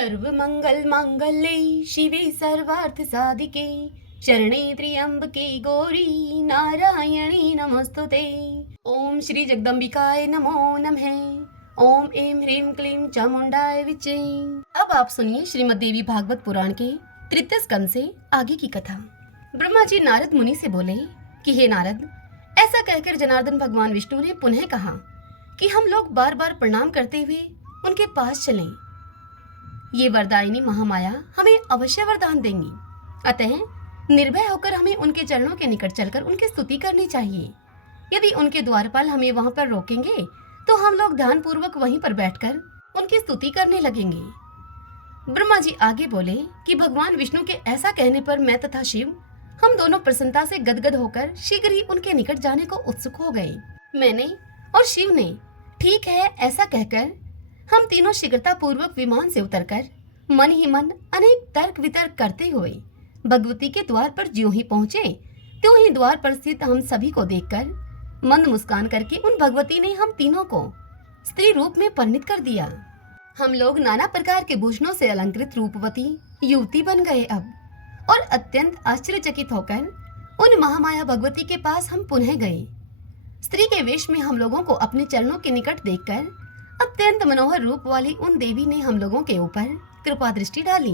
सर्वमंगल मांगल्ये शिवे सर्वार्थ साधिके शरणे त्र्यंबके गौरी नारायणी नमस्तुते। ओम श्री जगदम्बिकाय नमो नमः। ओम ऐं ह्रीं क्लीं चामुंडाय विचे। अब आप सुनिए श्रीमद् देवी भागवत पुराण के तृतीय स्कंद से आगे की कथा। ब्रह्मा जी नारद मुनि से बोले कि हे नारद, ऐसा कहकर जनार्दन भगवान विष्णु ने पुनः कहा कि हम लोग बार बार प्रणाम करते हुए उनके पास चलें। ये वरदायिनी महामाया हमें अवश्य वरदान देंगी, अतः निर्भय होकर हमें उनके चरणों के निकट चलकर उनकी स्तुति करनी चाहिए। यदि उनके द्वारपाल हमें वहां पर रोकेंगे तो हम लोग ध्यान पूर्वक वहीं पर बैठकर उनकी स्तुति करने लगेंगे। ब्रह्मा जी आगे बोले कि भगवान विष्णु के ऐसा कहने पर मैं तथा शिव हम दोनों प्रसन्नता से गदगद होकर शीघ्र ही उनके निकट जाने को उत्सुक हो गए। मैंने और शिव ने ठीक है ऐसा कहकर हम तीनों शीघ्रता पूर्वक विमान से उतरकर मन ही मन अनेक तर्क वितर्क करते हुए भगवती के द्वार पर ज्यों ही पहुंचे त्यों ही द्वार पर स्थित हम सभी को देखकर मंद मुस्कान करके उन भगवती ने हम तीनों को स्त्री रूप में परिणित कर दिया। हम लोग नाना प्रकार के भूषणों से अलंकृत रूपवती युवती बन गए अब, और अत्यंत आश्चर्यचकित होकर उन महामाया भगवती के पास हम पुनः गए। स्त्री के वेश में हम लोगों को अपने चरणों के निकट देखकर अत्यंत मनोहर रूप वाली उन देवी ने हम लोगों के ऊपर कृपा दृष्टि डाली।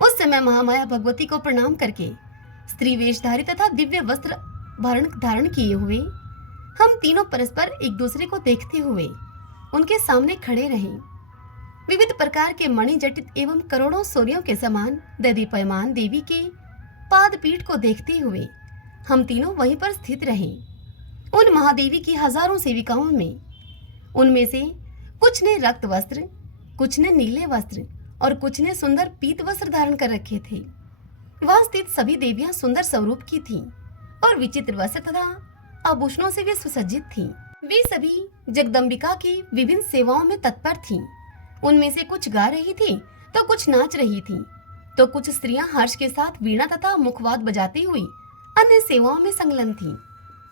उस समय महामाया भगवती को प्रणाम करके स्त्री वेशधारी तथा दिव्य वस्त्र धारण किए हुए हम तीनों परस्पर एक दूसरे को देखते हुए उनके सामने खड़े रहे। विविध प्रकार के मणि जटित एवं करोड़ों सूर्यों के समान दीप्यमान देवी के पाद पीठ को देखते हुए हम तीनों वहीं पर स्थित रहे। उन महादेवी की हजारों सेविकाओं में उनमें से कुछ ने रक्त वस्त्र, कुछ ने नीले वस्त्र और कुछ ने सुंदर पीत वस्त्र धारण कर रखे थे। वहां स्थित सभी देवियां सुंदर स्वरूप की थीं और विचित्र वस्त्र तथा आभूषणों से वे सुसज्जित थीं। वे सभी जगदम्बिका की विभिन्न सेवाओं में तत्पर थीं। उनमें से कुछ गा रही थी तो कुछ नाच रही थी, तो कुछ स्त्रियां हर्ष के साथ वीणा तथा मुखवाद बजाती हुई अन्य सेवाओं में संलग्न थीं।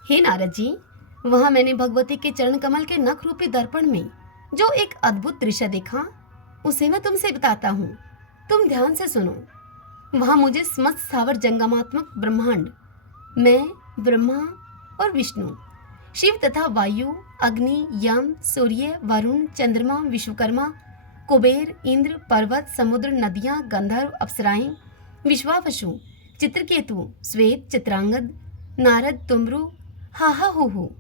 हे नारद जी, वहां मैंने भगवती के चरण कमल के नख रूपी दर्पण में जो एक अद्भुत दृश्य देखा उसे मैं तुमसे बताता हूँ, तुम ध्यान से सुनो। वहां मुझे समस्त स्थावर जंगमात्मक ब्रह्मांड, मैं, ब्रह्मा और विष्णु, शिव तथा वायु, अग्नि, यम, सूर्य, वरुण, चंद्रमा, विश्वकर्मा, कुबेर, इंद्र, पर्वत, समुद्र, नदियां, गंधर्व, अप्सराएं, विश्वावसु, चित्रकेतु, श्वेत, चित्रांगद, नारद, तुमरु, हाहा हो,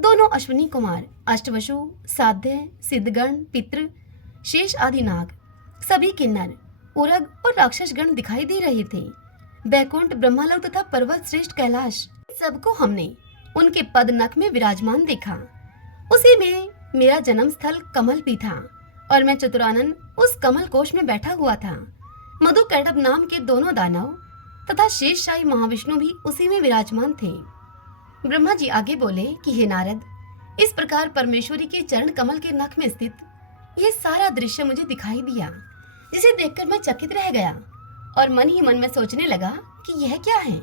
दोनों अश्विनी कुमार, अष्टवसु, साध्य, सिद्धगण, पितृ, शेष आदि नाग, सभी किन्नर, उरग और राक्षस गण दिखाई दे रहे थे। बैकुंठ, ब्रह्मालोक तथा पर्वत श्रेष्ठ कैलाश, सबको हमने उनके पद नख में विराजमान देखा। उसी में मेरा जन्म स्थल कमल भी था और मैं चतुरानन उस कमल कोश में बैठा हुआ था। मधु कैटभ नाम के दोनों दानव तथा शेषशाही महाविष्णु भी उसी में विराजमान थे। ब्रह्मा जी आगे बोले कि हे नारद, इस प्रकार परमेश्वरी के चरण कमल के नख में स्थित यह सारा दृश्य मुझे दिखाई दिया, जिसे देखकर मैं चकित रह गया और मन ही मन में सोचने लगा कि यह क्या है।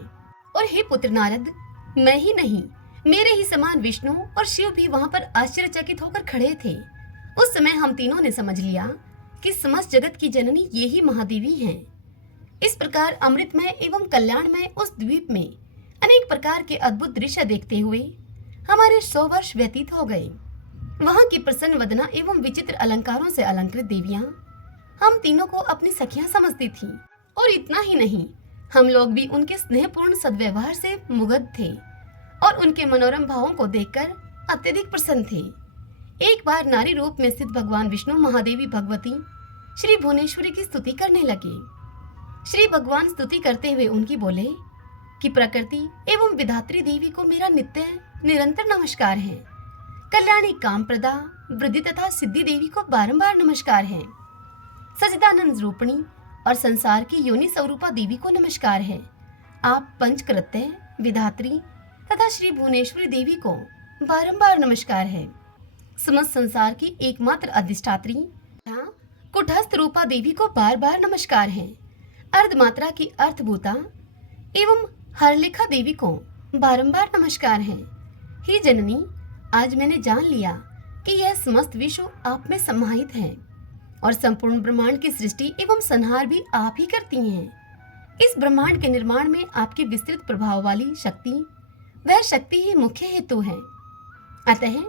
और हे पुत्र नारद, मैं ही नहीं, मेरे ही समान विष्णु और शिव भी वहां पर आश्चर्यचकित होकर खड़े थे। उस समय हम तीनों ने समझ लिया कि समस्त जगत की जननी ये ही महादेवी हैं। इस प्रकार अमृतमय एवं कल्याणमय उस द्वीप में अनेक प्रकार के अद्भुत दृश्य देखते हुए हमारे 100 वर्ष व्यतीत हो गए। वहां की प्रसन्न वदना एवं विचित्र अलंकारों से अलंकृत देवियां हम तीनों को अपनी सखियां समझती थीं। और इतना ही नहीं, हम लोग भी उनके स्नेहपूर्ण सद्व्यवहार से मुग्ध थे और उनके मनोरम भावों को देखकर अत्यधिक प्रसन्न थे। एक बार नारी रूप में स्थित भगवान विष्णु महादेवी भगवती श्री भुवनेश्वरी की स्तुति करने लगे। श्री भगवान स्तुति करते हुए उनकी बोले कि प्रकृति एवं विधात्री देवी को मेरा नित्य निरंतर नमस्कार है। कल्याणी कामप्रदा वृद्धि तथा सिद्धि देवी को बारंबार नमस्कार है। सच्चिदानंद रूपिणी और संसार की योनि स्वरूपा देवी को नमस्कार है। आप पंचकृत्य विधात्री तथा श्री भुवनेश्वरी देवी को बारंबार नमस्कार है। समस्त संसार की एकमात्र अधिष्ठात्री कुटस्थ रूपा देवी को बार बार नमस्कार है। अर्धमात्रा की अर्थभूता एवं हरलेखा देवी को बारंबार नमस्कार है। हे जननी, आज मैंने जान लिया कि यह समस्त विश्व आप में समाहित है। और संपूर्ण ब्रह्मांड की सृष्टि एवं संहार भी आप ही करती हैं। इस ब्रह्मांड के निर्माण में आपकी विस्तृत प्रभाव वाली शक्ति, वह शक्ति ही मुख्य हेतु है। अतः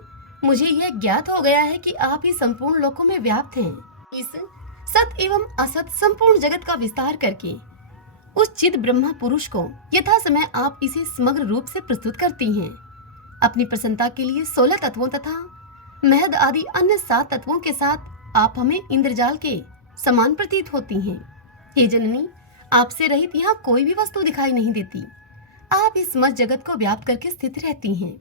मुझे यह ज्ञात हो गया है कि आप ही संपूर्ण लोकों में व्याप्त हैं। इस सत एवं असत संपूर्ण जगत का विस्तार करके उस चिद ब्रह्मा पुरुष को यथा समय आप इसे समग्र रूप से प्रस्तुत करती हैं। अपनी प्रसन्नता के लिए 16 तत्वों तथा महद आदि अन्य 7 तत्वों के साथ आप हमें इंद्रजाल के समान प्रतीत होती हैं। हे जननी, आपसे रहित यहाँ कोई भी वस्तु दिखाई नहीं देती। आप इस समस्त जगत को व्याप्त करके स्थित रहती हैं।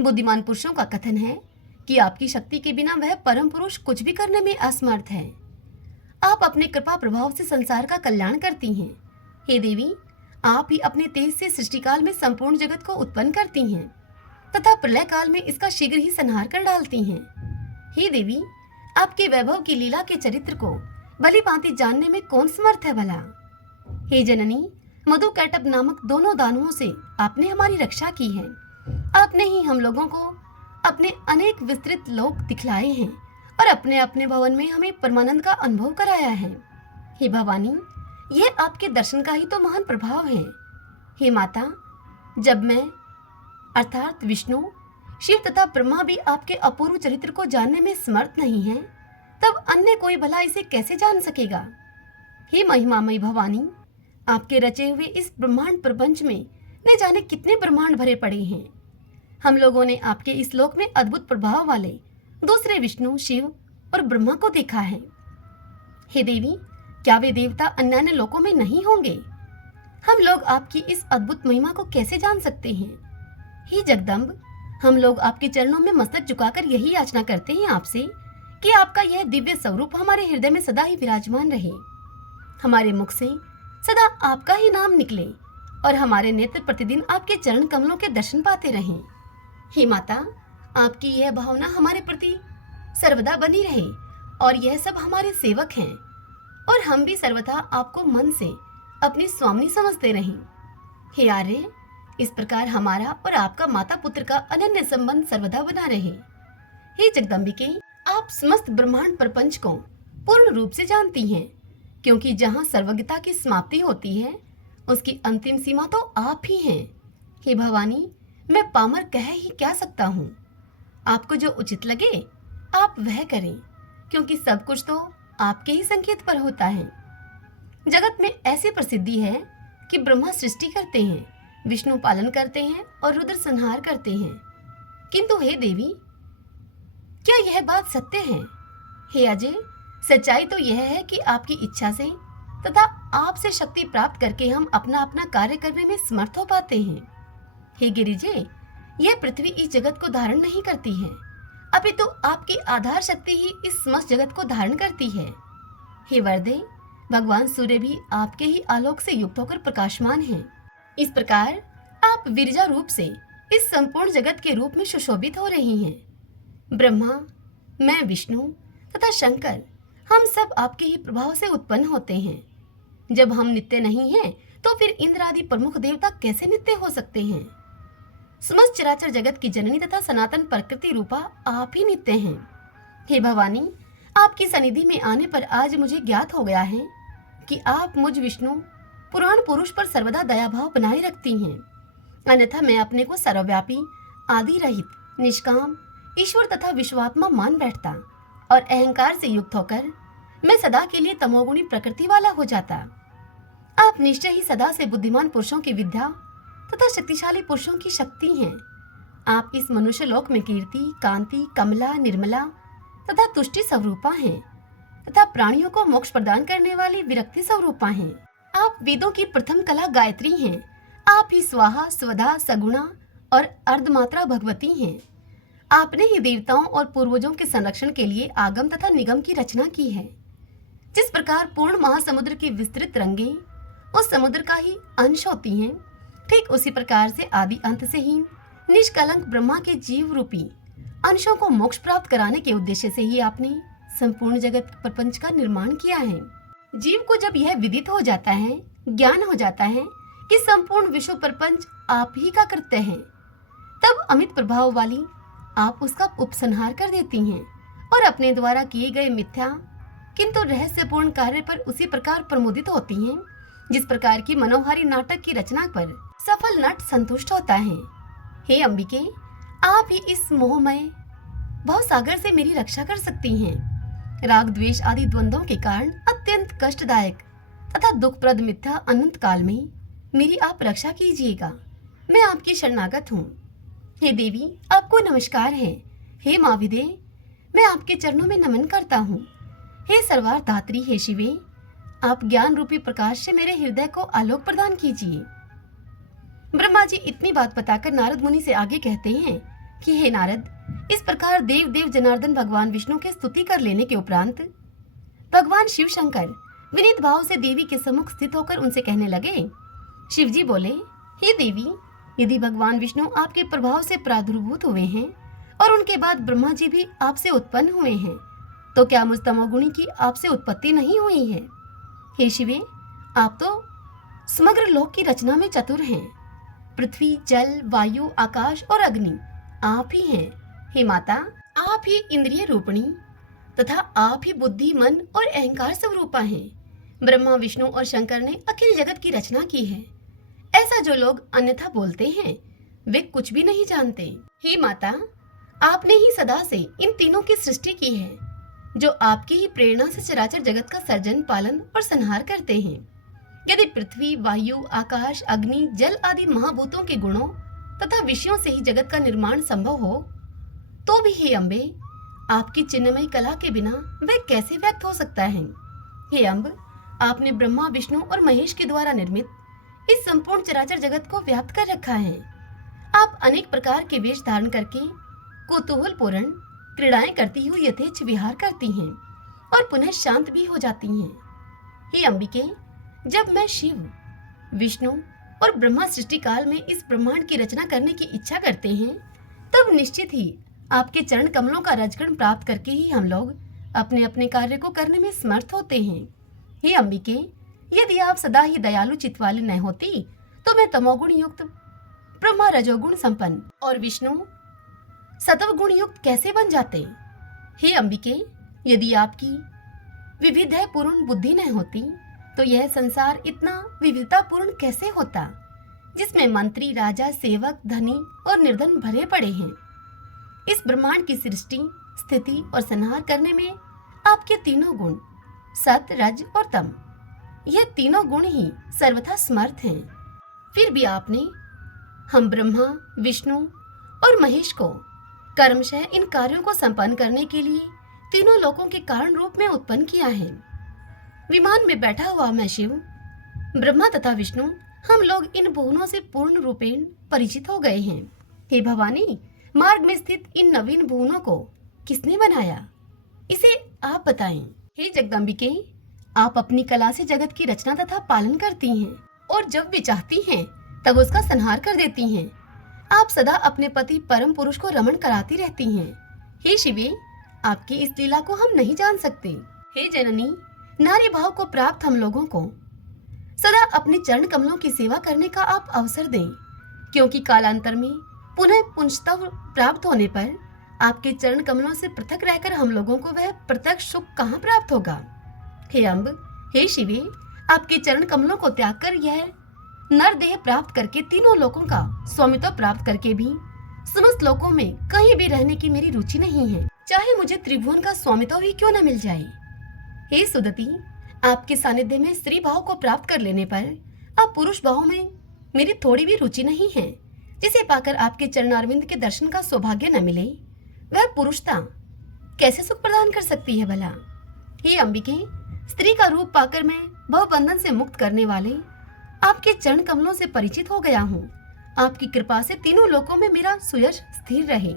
बुद्धिमान पुरुषों का कथन है कि आपकी शक्ति के बिना वह परम पुरुष कुछ भी करने में असमर्थ है। आप अपने कृपा प्रभाव से संसार का कल्याण करती हैं। हे देवी, आप ही अपने तेज से सृष्टिकाल में संपूर्ण जगत को उत्पन्न करती हैं तथा प्रलय काल में इसका शीघ्र ही संहार कर डालती हैं। हे देवी, आपके वैभव की लीला के चरित्र को भली भांति जानने में कौन समर्थ है भला। हे जननी, मधु कैटभ नामक दोनों दानवों से आपने हमारी रक्षा की है। आपने ही हम लोगों को अपने अनेक विस्तृत लोक दिखलाए हैं और अपने अपने भवन में हमें परमानंद का अनुभव कराया है। हे भवानी, यह आपके दर्शन का ही तो महान प्रभाव है। हे माता, जब मैं अर्थात विष्णु, शिव तथा ब्रह्मा भी आपके अपूर्व चरित्र को जानने में समर्थ नहीं है, तब अन्य कोई भला इसे कैसे जान सकेगा। हे महिमामयी भवानी, आपके रचे हुए इस ब्रह्मांड प्रपंच में न जाने कितने ब्रह्मांड भरे पड़े हैं। हम लोगों ने आपके इस लोक में अद्भुत प्रभाव वाले दूसरे विष्णु, शिव और ब्रह्मा को देखा है। हे देवी, क्या वे देवता अन्य लोकों में नहीं होंगे? हम लोग आपकी इस अद्भुत महिमा को कैसे जान सकते हैं? हे जगदम्ब, हम लोग आपके चरणों में मस्तक झुकाकर यही याचना करते हैं आपसे कि आपका यह दिव्य स्वरूप हमारे हृदय में सदा ही विराजमान रहे। हमारे मुख से सदा आपका ही नाम निकले और हमारे नेत्र प्रतिदिन आपके चरण कमलों के दर्शन पाते रहें। हे माता, आपकी यह भावना हमारे प्रति सर्वदा बनी रहे और यह सब हमारे सेवक हैं और हम भी सर्वथा आपको मन से अपनी स्वामिनी समझते रहें। हे आर्य, इस प्रकार हमारा और आपका माता पुत्र का अनन्य संबंध सर्वदा बना रहे। हे जगदम्बिके, आप समस्त ब्रह्मांड प्रपंच को पूर्ण रूप से जानती हैं, क्योंकि जहाँ सर्वज्ञता की समाप्ति होती है उसकी अंतिम सीमा तो आप ही हैं। हे भवानी, मैं पामर कह ही क्या सकता हूँ। आपको जो उचित लगे आप वह करें, क्योंकि सब कुछ तो आपके ही संकेत पर होता है। जगत में ऐसी प्रसिद्धि है कि ब्रह्मा सृष्टि करते हैं, विष्णु पालन करते हैं और रुद्र संहार करते हैं, किंतु हे देवी, क्या यह बात सत्य है? हे अजय, सच्चाई तो यह है कि आपकी इच्छा से तथा आपसे शक्ति प्राप्त करके हम अपना अपना कार्य करने में समर्थ हो पाते हैं। हे गिरिजे, यह पृथ्वी इस जगत को धारण नहीं करती है, अपितु आपकी आधार शक्ति ही इस समस्त जगत को धारण करती है। हे वरदे, भगवान सूर्य भी आपके ही आलोक से युक्त होकर प्रकाशमान हैं। इस प्रकार आप विरजा रूप से इस संपूर्ण जगत के रूप में सुशोभित हो रही हैं। ब्रह्मा, मैं विष्णु तथा शंकर, हम सब आपके ही प्रभाव से उत्पन्न होते हैं। जब हम नित्य नहीं हैं, तो फिर इंद्र आदि प्रमुख देवता कैसे नित्य हो सकते हैं? समस्त चराचर जगत की जननी तथा सनातन प्रकृति रूपा आप ही नित्य हैं। हे भवानी, आपकी सनिधि में आने पर आज मुझे ज्ञात हो गया है कि आप मुझ विष्णु पुराण पुरुष पर सर्वदा दयाभाव बनाए रखती हैं। अन्यथा मैं अपने को सर्वव्यापी, आदि रहित, निष्काम, ईश्वर तथा विश्वात्मा मान बैठता और अहंकार से युक्त होकर मैं सदा के लिए तमोगुणी प्रकृति वाला हो जाता। आप निश्चय ही सदा से बुद्धिमान पुरुषों की विद्या तथा शक्तिशाली पुरुषों की शक्ति हैं। आप इस मनुष्य लोक में कीर्ति, कांति, कमला, निर्मला तथा तुष्टि स्वरूपा हैं तथा प्राणियों को मोक्ष प्रदान करने वाली विरक्ति स्वरूपा हैं। आप वेदों की प्रथम कला गायत्री हैं। आप ही स्वाहा, स्वधा, सगुणा और अर्धमात्रा भगवती हैं। आपने ही देवताओं और पूर्वजों के संरक्षण के लिए आगम तथा निगम की रचना की है। जिस प्रकार पूर्ण महासमुद्र की विस्तृत रंगें उस समुद्र का ही अंश होती हैं, ठीक उसी प्रकार से आदि अंत से ही निष्कलंक ब्रह्मा के जीव रूपी अंशों को मोक्ष प्राप्त कराने के उद्देश्य से ही आपने संपूर्ण जगत प्रपंच का निर्माण किया है। जीव को जब यह विदित हो जाता है, ज्ञान हो जाता है कि संपूर्ण विश्व प्रपंच आप ही का कृत्य है, तब अमित प्रभाव वाली आप उसका उपसंहार कर देती हैं और अपने द्वारा किए गए मिथ्या किंतु रहस्यपूर्ण कार्य पर उसी प्रकार प्रमोदित होती हैं जिस प्रकार की मनोहारी नाटक की रचना पर सफल नट संतुष्ट होता है। हे अंबिके, आप ही इस मोहमय भवसागर से मेरी रक्षा कर सकती हैं। राग द्वेष आदि द्वंद्वों के कारण अत्यंत कष्टदायक तथा दुखप्रद मिथ्या अनंत काल में मेरी आप रक्षा कीजिएगा। मैं आपकी शरणागत हूँ। हे देवी, आपको नमस्कार है। हे माविदे, मैं आपके चरणों में नमन करता हूँ। हे सर्वार्थ धात्री, हे शिवे, आप ज्ञान रूपी प्रकाश से मेरे हृदय को आलोक प्रदान कीजिए। ब्रह्मा जी इतनी बात बताकर नारद मुनि से आगे कहते हैं कि हे नारद, इस प्रकार देव देव जनार्दन भगवान विष्णु के स्तुति कर लेने के उपरांत भगवान शिव शंकर विनीत भाव से देवी के सम्मुख स्थित होकर उनसे कहने लगे। शिव जी बोले, हे देवी, यदि भगवान विष्णु आपके प्रभाव से प्रादुर्भूत हुए हैं और उनके बाद ब्रह्मा जी भी आपसे उत्पन्न हुए हैं, तो क्या मुझ तमोगुणी की आपसे उत्पत्ति नहीं हुई है? हे शिवे, आप तो समग्र लोक की रचना में चतुर हैं। पृथ्वी, जल, वायु, आकाश और अग्नि आप ही हैं। हे माता, आप ही इंद्रिय रूपिणी तथा आप ही बुद्धि, मन और अहंकार स्वरूपा हैं। ब्रह्मा, विष्णु और शंकर ने अखिल जगत की रचना की है। ऐसा जो लोग अन्यथा बोलते हैं वे कुछ भी नहीं जानते। हे माता, आपने ही सदा से इन तीनों की सृष्टि की है, जो आपकी ही प्रेरणा से चराचर जगत का सर्जन, पालन और संहार करते हैं। यदि पृथ्वी, वायु, आकाश, अग्नि, जल आदि महाभूतों के गुणों तथा विषयों से ही जगत का निर्माण संभव हो, तो भी हे अम्बे, आपकी चिन्मयी कला के बिना वह कैसे व्यक्त हो सकता है? हे अम्ब, आपने ब्रह्मा, विष्णु और महेश के द्वारा निर्मित इस संपूर्ण चराचर जगत को व्याप्त कर रखा है। आप अनेक प्रकार के वेश धारण करके कौतूहल पूर्ण क्रीड़ाएं करती हुई यथेच्छ विहार करती हैं और पुनः शांत भी हो जाती हैं। हे अंबिके, जब मैं शिव, विष्णु और ब्रह्मा सृष्टि काल में इस ब्रह्मांड की रचना करने की इच्छा करते हैं, तब निश्चित ही आपके चरण कमलों का रजगण प्राप्त करके ही हम लोग अपने अपने कार्य को करने में समर्थ होते हैं। हे अंबिके, यदि आप सदा ही दयालु चित्त वाले न होती, तो मैं तमोगुण युक्त, ब्रह्मा रजोगुण संपन्न और विष्णु सत्व गुण युक्त कैसे बन जाते? हे अंबिके, यदि आपकी विविधता पूर्ण बुद्धि न होती, तो यह संसार इतना विविधता पूर्ण कैसे होता, जिसमें मंत्री, राजा, सेवक, धनी और निर्धन भरे पड़े हैं। इस ब्रह्मांड की सृष्टि, स्थिति और संहार करने में आपके तीनों गुण सत, रज और तम, यह तीनों गुण ही सर्वथा समर्थ हैं। फिर भी आपने हम ब्रह्मा, विष्णु और महेश को कर्मशः इन कार्यों को संपन्न करने के लिए तीनों लोकों के कारण रूप में उत्पन्न किया है। विमान में बैठा हुआ मैं शिव, ब्रह्मा तथा विष्णु, हम लोग इन भुवनों से पूर्ण रूपेण परिचित हो गए हैं। हे भवानी, मार्ग में स्थित इन नवीन भुवनों को किसने बनाया, इसे आप बताएं। हे जगदम्बिके, आप अपनी कला से जगत की रचना तथा पालन करती हैं और जब भी चाहती हैं तब उसका संहार कर देती हैं। आप सदा अपने पति परम पुरुष को रमण कराती रहती हैं। हे शिवे, आपकी इस लीला को हम नहीं जान सकते। हे जननी, नारी भाव को प्राप्त हम लोगों को सदा अपने चरण कमलों की सेवा करने का आप अवसर दें, क्योंकि कालांतर में पुनः पुंजतव प्राप्त होने पर आपके चरण कमलों से पृथक रहकर हम लोगों को वह प्रत्यक्ष सुख कहाँ प्राप्त होगा। हे अम्ब, हे शिवे, आपके चरण कमलों को त्याग कर यह नर देह प्राप्त करके तीनों लोकों का स्वामित्व प्राप्त करके भी समस्त लोकों में कहीं भी रहने की मेरी रुचि नहीं है, चाहे मुझे त्रिभुवन का स्वामित्व ही क्यों न मिल जाए। हे सुदति, आपके सानिध्य में स्त्री भाव को प्राप्त कर लेने पर अब पुरुष भाव में मेरी थोड़ी भी रुचि नहीं है, जिसे पाकर आपके चरणारविंद के दर्शन का सौभाग्य न मिले, वह पुरुषता कैसे सुख प्रदान कर सकती है भला। हे अंबिके, स्त्री का रूप पाकर मैं भवबंधन से मुक्त करने वाले आपके चरण कमलों से परिचित हो गया हूँ। आपकी कृपा से तीनों लोकों में मेरा सुयश स्थिर रहे।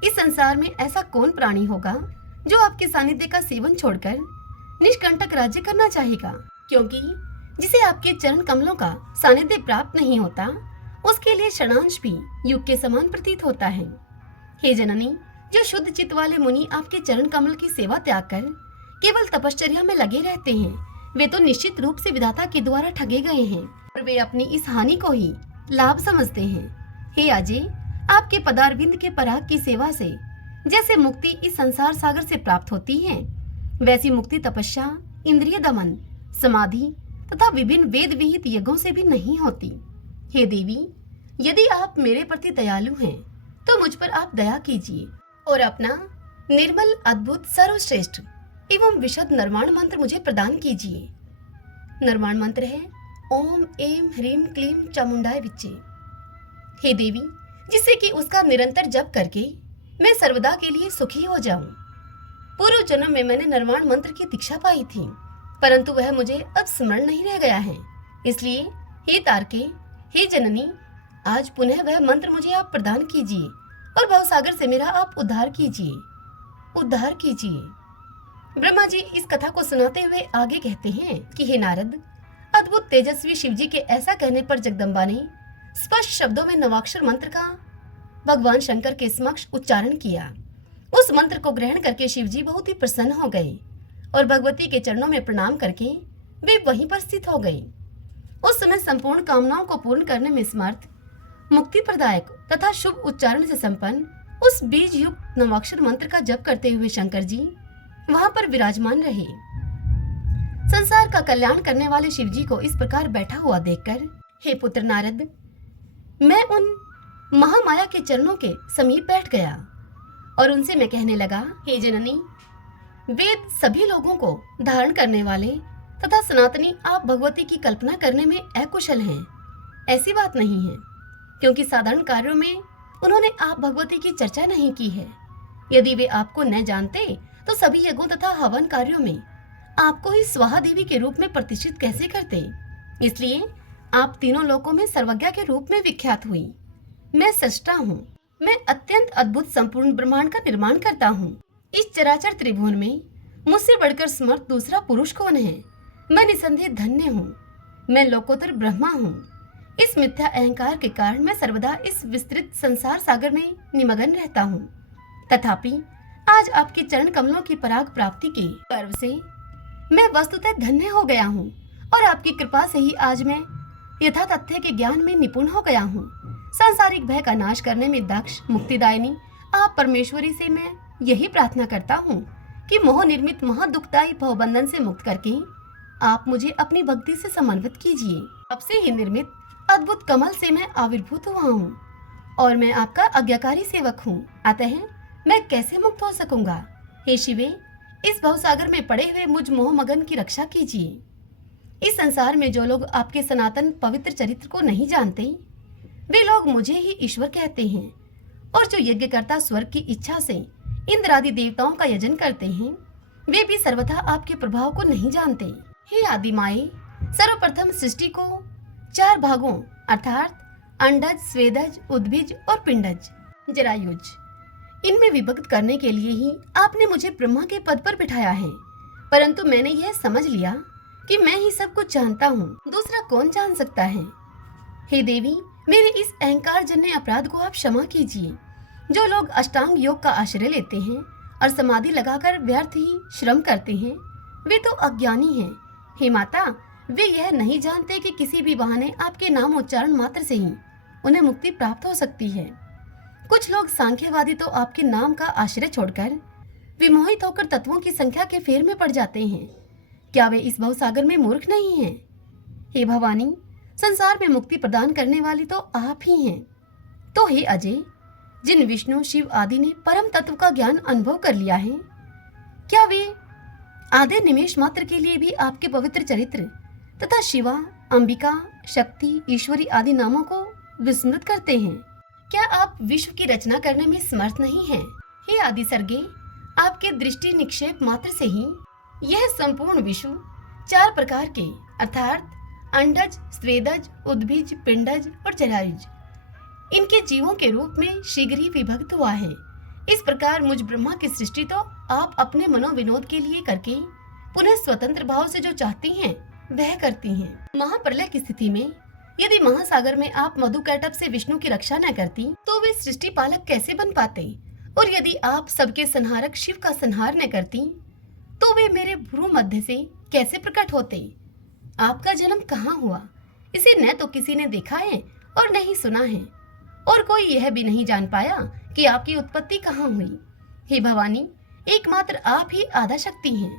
इस संसार में ऐसा कौन प्राणी होगा जो आपके सानिध्य का सेवन छोड़कर निष्कंटक राज्य करना चाहेगा, क्योंकि जिसे आपके चरण कमलों का सानिध्य प्राप्त नहीं होता, उसके लिए क्षणांश भी युग के समान प्रतीत होता है। हे जननी, जो शुद्ध चित्त वाले मुनि आपके चरण कमल की सेवा त्याग कर केवल तपश्चर्या में लगे रहते हैं, वे तो निश्चित रूप से विधाता के द्वारा ठगे गए हैं और वे अपनी इस हानि को ही लाभ समझते हैं। हे अजय, आपके पदारविंद के पराग की सेवा से जैसे मुक्ति इस संसार सागर से प्राप्त होती है, वैसी मुक्ति तपस्या, इंद्रिय दमन, समाधि तथा विभिन्न वेद विहित यज्ञों से भी नहीं होती। हे देवी, यदि आप मेरे प्रति दयालु हैं तो मुझ पर आप दया कीजिए और अपना निर्मल, अद्भुत, सर्वश्रेष्ठ एवं विशद निर्माण मंत्र मुझे प्रदान कीजिए। निर्माण मंत्र है ओम एम ह्रीम क्लीम चामुंडाय विच्चे। हे देवी, जिससे कि उसका निरंतर जप करके मैं सर्वदा के लिए सुखी हो जाऊं। पूर्व जन्म में मैंने निर्माण मंत्र की दीक्षा पाई थी, परंतु वह मुझे अब स्मरण नहीं रह गया है। इसलिए हे तारके, हे जननी, आज पुनः वह मंत्र मुझे आप प्रदान कीजिए और भवसागर से मेरा आप उद्धार कीजिए, उद्धार कीजिए। ब्रह्मा जी इस कथा को सुनाते हुए आगे कहते हैं कि हे नारद, अद्भुत तेजस्वी शिव जी के ऐसा कहने पर जगदम्बा ने स्पष्ट शब्दों में नवाक्षर मंत्र का भगवान शंकर के समक्ष उच्चारण किया। उस मंत्र को ग्रहण करके शिव जी बहुत ही प्रसन्न हो गए और भगवती के चरणों में प्रणाम करके वे वहीं पर स्थित हो गए। उस समय संपूर्ण कामनाओं को पूर्ण करने में समर्थ, मुक्ति प्रदायक तथा शुभ उच्चारण से संपन्न उस बीज युक्त नवाक्षर मंत्र का जप करते हुए शंकर जी वहां पर विराजमान रहे। संसार का कल्याण करने वाले शिव जी को इस प्रकार बैठा हुआ देखकर, हे पुत्र नारद, मैं उन महामाया के चरणों के समीप बैठ गया और उनसे मैं कहने लगा, हे जननी, वेद सभी लोगों को धारण करने वाले तथा सनातनी आप भगवती की कल्पना करने में अकुशल हैं। ऐसी बात नहीं है, क्योंकि साधारण कार्यों में उन्होंने आप भगवती की चर्चा नहीं की है। यदि वे आपको न जानते तो सभी यज्ञों तथा हवन कार्यों में आपको ही स्वाहा देवी के रूप में प्रतिष्ठित कैसे करते। इसलिए आप तीनों लोकों में सर्वज्ञा के रूप में विख्यात हुई। मैं सृष्टा हूँ। मैं अत्यंत अद्भुत संपूर्ण ब्रह्मांड का निर्माण करता हूँ। इस चराचर त्रिभुवन में मुझसे बढ़कर समर्थ दूसरा पुरुष कौन है। मैं निसंदेह धन्य हूँ। मैं लोकोत्तर ब्रह्मा हूँ। इस मिथ्या अहंकार के कारण मैं सर्वदा इस विस्तृत संसार सागर में निमग्न रहता हूँ। तथापि आज आपके चरण कमलों की पराग प्राप्ति के पर्व से मैं वस्तुतः धन्य हो गया हूँ और आपकी कृपा से ही आज मैं यथा तथ्य के ज्ञान में निपुण हो गया हूँ। सांसारिक भय का नाश करने में दक्ष मुक्तिदायिनी आप परमेश्वरी से मैं यही प्रार्थना करता हूँ कि मोह निर्मित महादुखदायी भवबंधन से मुक्त करके आप मुझे अपनी भक्ति से समन्वित कीजिए। अब से ही निर्मित अद्भुत कमल से मैं आविर्भूत हुआ हूँ और मैं आपका आज्ञाकारी सेवक हूँ। अतः मैं कैसे मुक्त हो सकूंगा। हे शिवे, इस भवसागर में पड़े हुए मुझ मोह मगन की रक्षा कीजिए। इस संसार में जो लोग आपके सनातन पवित्र चरित्र को नहीं जानते, वे लोग मुझे ही ईश्वर कहते हैं, और जो यज्ञकर्ता स्वर्ग की इच्छा से इंद्र आदि देवताओं का यजन करते हैं, वे भी सर्वथा आपके प्रभाव को नहीं जानते। हे आदि माए, सर्वप्रथम सृष्टि को 4 भागों अर्थात अंडज, स्वेदज, उद्भिज और पिंडज, जरायुज, इनमें विभक्त करने के लिए ही आपने मुझे ब्रह्मा के पद पर बिठाया है। परंतु मैंने यह समझ लिया कि मैं ही सब कुछ जानता हूँ, दूसरा कौन जान सकता है। हे देवी, मेरे इस अहंकार जन्य अपराध को आप क्षमा कीजिए। जो लोग अष्टांग योग का आश्रय लेते हैं और समाधि लगाकर व्यर्थ ही श्रम करते हैं, वे तो अज्ञानी हैं। हे माता, वे यह नहीं जानते कि किसी भी बहाने आपके नाम उच्चारण मात्र से ही उन्हें मुक्ति प्राप्त हो सकती है। कुछ लोग सांख्यवादी तो आपके नाम का आश्रय छोड़कर विमोहित होकर तत्वों की संख्या के फेर में पड़ जाते हैं। क्या वे इस भवसागर में मूर्ख नहीं हैं? हे भवानी, संसार में मुक्ति प्रदान करने वाली तो आप ही हैं। तो हे अजय, जिन विष्णु, शिव आदि ने परम तत्व का ज्ञान अनुभव कर लिया है, क्या वे आधे निमेश मात्र के लिए भी आपके पवित्र चरित्र तथा शिवा, अंबिका, शक्ति, ईश्वरी आदि नामों को विस्मृत करते हैं? क्या आप विश्व की रचना करने में समर्थ नहीं हैं? हे आदि सर्गे, आपके दृष्टि निक्षेप मात्र से ही यह संपूर्ण विश्व 4 प्रकार के अर्थात अंडज, स्वेदज, उद्भिज, पिंडज और जरायुज, इनके जीवों के रूप में शीघ्र ही विभक्त हुआ है। इस प्रकार मुझ ब्रह्मा की सृष्टि तो आप अपने मनोविनोद के लिए करके पुनः स्वतंत्र भाव से जो चाहती हैं वह करती हैं। महाप्रलय की स्थिति में यदि महासागर में आप मधुकैटभ से विष्णु की रक्षा न करती तो वे सृष्टि पालक कैसे बन पाते, और यदि आप सबके संहारक शिव का संहार न करती तो वे मेरे भ्रू मध्य से कैसे प्रकट होते। आपका जन्म कहाँ हुआ, इसे न तो किसी ने देखा है और न ही सुना है, और कोई यह भी नहीं जान पाया कि आपकी उत्पत्ति कहाँ हुई। हे भवानी, एकमात्र आप ही आधा शक्ति हैं।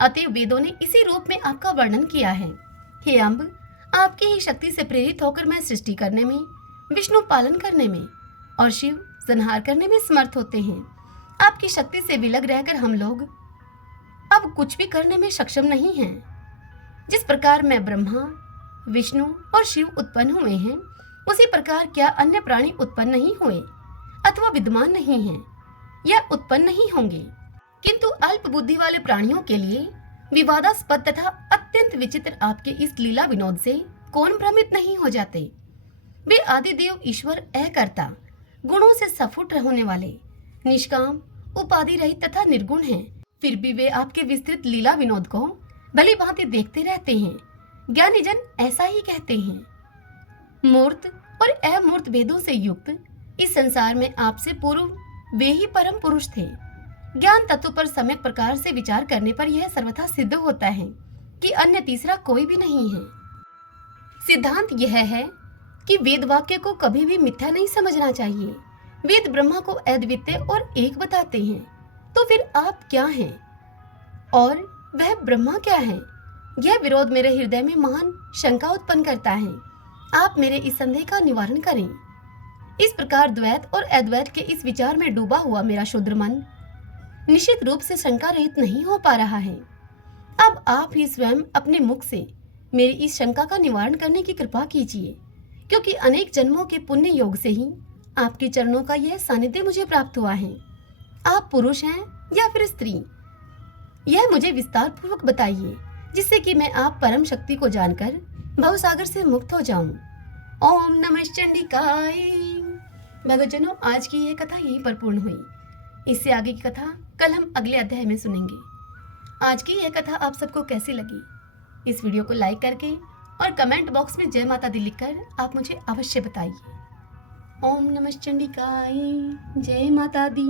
अतएव वेदों ने इसी रूप में आपका वर्णन किया है। हे अम्ब, आपकी ही शक्ति से प्रेरित होकर मैं सृष्टि करने में, विष्णु पालन करने में और शिव संहार करने में समर्थ होते हैं। आपकी शक्ति से विलग रहकर हम लोग अब कुछ भी करने में सक्षम नहीं हैं। जिस प्रकार मैं ब्रह्मा, विष्णु और शिव उत्पन्न हुए हैं, उसी प्रकार क्या अन्य प्राणी उत्पन्न नहीं हुए अथवा विद्यमान नहीं हैं या उत्पन्न नहीं होंगे। किंतु अल्प बुद्धि वाले प्राणियों के लिए विवादास्पद तथा अत्यंत विचित्र आपके इस लीला विनोद से कौन भ्रमित नहीं हो जाते। वे आदिदेव ईश्वर अकर्ता, गुणों से सफुट होने वाले, निष्काम, उपाधि रहित तथा निर्गुण हैं। फिर भी वे आपके विस्तृत लीला विनोद को भली भांति देखते रहते हैं। ज्ञानी जन ऐसा ही कहते हैं। मूर्त और अमूर्त भेदों से युक्त इस संसार में आपसे पूर्व वे ही परम पुरुष थे। ज्ञान तत्व पर सम्यक प्रकार से विचार करने पर यह सर्वथा सिद्ध होता है कि अन्य तीसरा कोई भी नहीं है। सिद्धांत यह है कि वेद वाक्य को कभी भी मिथ्या नहीं समझना चाहिए। वेद ब्रह्मा को अद्वितीय और एक बताते हैं, तो फिर आप क्या हैं और वह ब्रह्मा क्या है? यह विरोध मेरे हृदय में महान शंका उत्पन्न करता है। आप मेरे इस संदेह का निवारण करें। इस प्रकार द्वैत और अद्वैत के इस विचार में डूबा हुआ मेरा शुद्र मन निश्चित रूप से शंका रहित नहीं हो पा रहा है। अब आप ही स्वयं अपने मुख से मेरी इस शंका का निवारण करने की कृपा कीजिए, क्योंकि अनेक जन्मों के पुण्य योग से ही आपके चरणों का यह सानिध्य मुझे प्राप्त हुआ है। आप पुरुष हैं या फिर स्त्री, यह मुझे विस्तार पूर्वक बताइए, जिससे कि मैं आप परम शक्ति को जानकर भवसागर से मुक्त हो जाऊं। ओम नमः चंडिकाय। भक्तजनों, आज की यह कथा यहीं पर पूर्ण हुई। इससे आगे की कथा कल हम अगले अध्याय में सुनेंगे। आज की यह कथा आप सबको कैसी लगी? इस वीडियो को लाइक करके और कमेंट बॉक्स में जय माता दी लिखकर आप मुझे अवश्य बताइए। ओम नमः चंडिकाय। जय माता दी।